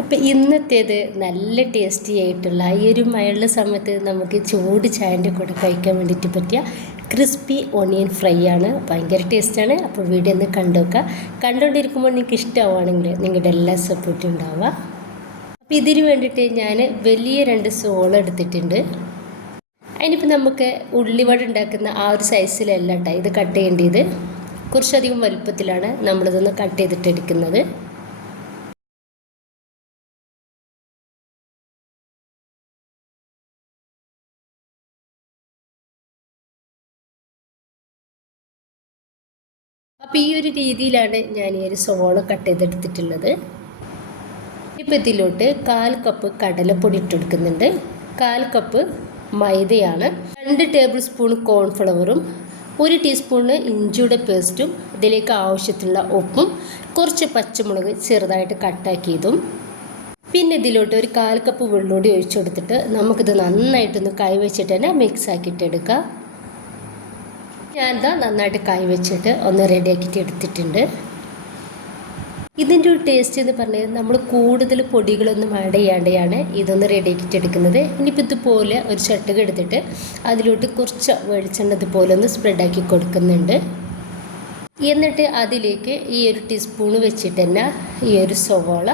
അപ്പോൾ ഇന്നത്തേത് നല്ല ടേസ്റ്റി ആയിട്ടുള്ള ഈ ഒരു മഴയുള്ള സമയത്ത് നമുക്ക് ചൂട് ചായൻ്റെ കൂടെ കഴിക്കാൻ വേണ്ടിയിട്ട് പറ്റിയ ക്രിസ്പി ഓണിയൻ ഫ്രൈ ആണ്. ഭയങ്കര ടേസ്റ്റാണ്. അപ്പോൾ വീഡിയോ ഒന്ന് കണ്ടുവെക്കുക. കണ്ടുകൊണ്ടിരിക്കുമ്പോൾ നിങ്ങൾക്ക് ഇഷ്ടമാവുകയാണെങ്കിൽ നിങ്ങളുടെ എല്ലാ സപ്പോർട്ടും ഉണ്ടാവുക. അപ്പോൾ ഇതിന് വേണ്ടിയിട്ട് ഞാൻ വലിയ 2 സോള എടുത്തിട്ടുണ്ട്. അതിനിപ്പോൾ നമുക്ക് ഉള്ളിവട ഉണ്ടാക്കുന്ന ആ ഒരു സൈസിലല്ല കേട്ടോ ഇത് കട്ട് ചെയ്യേണ്ടത്. കുറച്ചധികം വലുപ്പത്തിലാണ് നമ്മളിതൊന്ന് കട്ട് ചെയ്തിട്ട് എടുക്കുന്നത്. അപ്പോൾ ഈ ഒരു രീതിയിലാണ് ഞാൻ ഈ ഒരു സോള കട്ട് ചെയ്തെടുത്തിട്ടുള്ളത്. ഇപ്പോൾ ഇതിലോട്ട് 1/4 കപ്പ് കടലപ്പൊടി ഇട്ടെടുക്കുന്നുണ്ട്. 1/4 കപ്പ് മൈദയാണ്. 2 ടേബിൾ സ്പൂൺ കോൺഫ്ലവറും 1 ടീസ്പൂണ് ഇഞ്ചിയുടെ പേസ്റ്റും ഇതിലേക്ക് ആവശ്യത്തിനുള്ള ഉപ്പും കുറച്ച് പച്ചമുളക് ചെറുതായിട്ട് കട്ടാക്കിയതും പിന്നെ ഇതിലോട്ട് ഒരു 1/4 കപ്പ് വെള്ളൂടി ഒഴിച്ചു കൊടുത്തിട്ട് നമുക്കിത് നന്നായിട്ടൊന്ന് കൈവച്ചിട്ട് തന്നെ മിക്സ് ആക്കിയിട്ടെടുക്കാം. ഞാനിതാ നന്നായിട്ട് കൈവച്ചിട്ട് ഒന്ന് റെഡിയാക്കിയിട്ട് എടുത്തിട്ടുണ്ട്. ഇതിൻ്റെ ഒരു ടേസ്റ്റ് എന്ന് പറഞ്ഞാൽ നമ്മൾ കൂടുതൽ പൊടികളൊന്നും ആഡ് ചെയ്യാതെയാണ് ഇതൊന്ന് റെഡിയാക്കിയിട്ട് എടുക്കുന്നത്. ഇനിയിപ്പോൾ ഇതുപോലെ ഒരു ചട്ടുക എടുത്തിട്ട് അതിലോട്ട് കുറച്ച് വെളിച്ചെണ്ണ ഇതുപോലെ ഒന്ന് സ്പ്രെഡാക്കി കൊടുക്കുന്നുണ്ട്. എന്നിട്ട് അതിലേക്ക് ഈ ഒരു ടീസ്പൂണ് വെച്ചിട്ട് തന്നെ ഈ ഒരു സവോള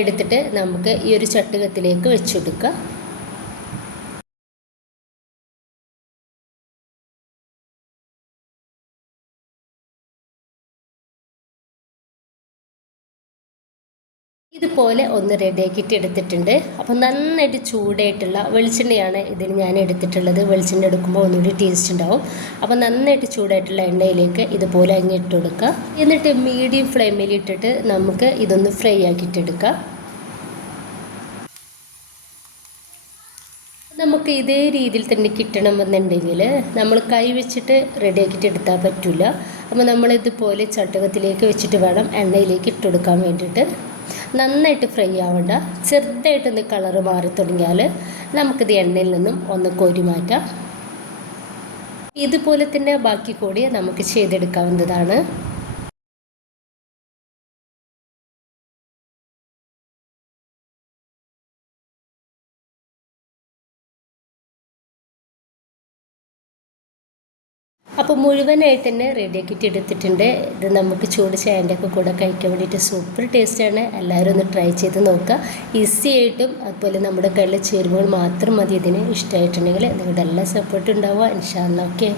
എടുത്തിട്ട് നമുക്ക് ഈ ഒരു ചട്ടുകത്തിലേക്ക് വെച്ചെടുക്കാം. ഇതുപോലെ ഒന്ന് റെഡിയാക്കിയിട്ട് എടുത്തിട്ടുണ്ട്. അപ്പം നന്നായിട്ട് ചൂടായിട്ടുള്ള വെളിച്ചെണ്ണയാണ് ഇതിന് ഞാൻ എടുത്തിട്ടുള്ളത്. വെളിച്ചെണ്ണ എടുക്കുമ്പോൾ ഒന്നുകൂടി ടേസ്റ്റ് ഉണ്ടാവും. അപ്പം നന്നായിട്ട് ചൂടായിട്ടുള്ള എണ്ണയിലേക്ക് ഇതുപോലെ അങ്ങ് ഇട്ട് കൊടുക്കുക. എന്നിട്ട് മീഡിയം ഫ്ലെയിമിൽ ഇട്ടിട്ട് നമുക്ക് ഇതൊന്ന് ഫ്രൈ ആക്കിയിട്ടെടുക്കാം. നമുക്ക് ഇതേ രീതിയിൽ തന്നെ കിട്ടണമെന്നുണ്ടെങ്കിൽ നമ്മൾ കൈ വെച്ചിട്ട് റെഡിയാക്കിയിട്ട് എടുത്താൽ പറ്റില്ല. അപ്പോൾ നമ്മളിതുപോലെ ചട്ടുകത്തിലേക്ക് വെച്ചിട്ട് വേണം എണ്ണയിലേക്ക് ഇട്ട് കൊടുക്കാൻ വേണ്ടിയിട്ട്. നന്നായിട്ട് ഫ്രൈ ആവണ്ട, ചെറുതായിട്ടൊന്ന് കളറ് മാറി തുടങ്ങിയാൽ നമുക്കിത് എണ്ണയിൽ നിന്നും ഒന്ന് കോരി മാറ്റാം. ഇതുപോലെ തന്നെ ബാക്കി കൂടി നമുക്ക് ചെയ്തെടുക്കാവുന്നതാണ്. അപ്പോൾ മുഴുവനായിട്ട് തന്നെ റെഡിയാക്കിയിട്ട് എടുത്തിട്ടുണ്ട്. ഇത് നമുക്ക് ചൂട് ചായൻ്റെ ഒക്കെ കൂടെ കഴിക്കാൻ വേണ്ടിയിട്ട് സൂപ്പർ ടേസ്റ്റാണ്. എല്ലാവരും ഒന്ന് ട്രൈ ചെയ്ത് നോക്കുക. ഈസി ആയിട്ടും അതുപോലെ നമ്മുടെ കയ്യിലെ ചേരുവകൾ മാത്രം മതി ഇതിന്. ഇഷ്ടമായിട്ടുണ്ടെങ്കിൽ നിങ്ങളുടെ എല്ലാ സപ്പോർട്ടും ഉണ്ടാവുക. ഇൻഷാ അല്ലാഹ്. ഓക്കെ.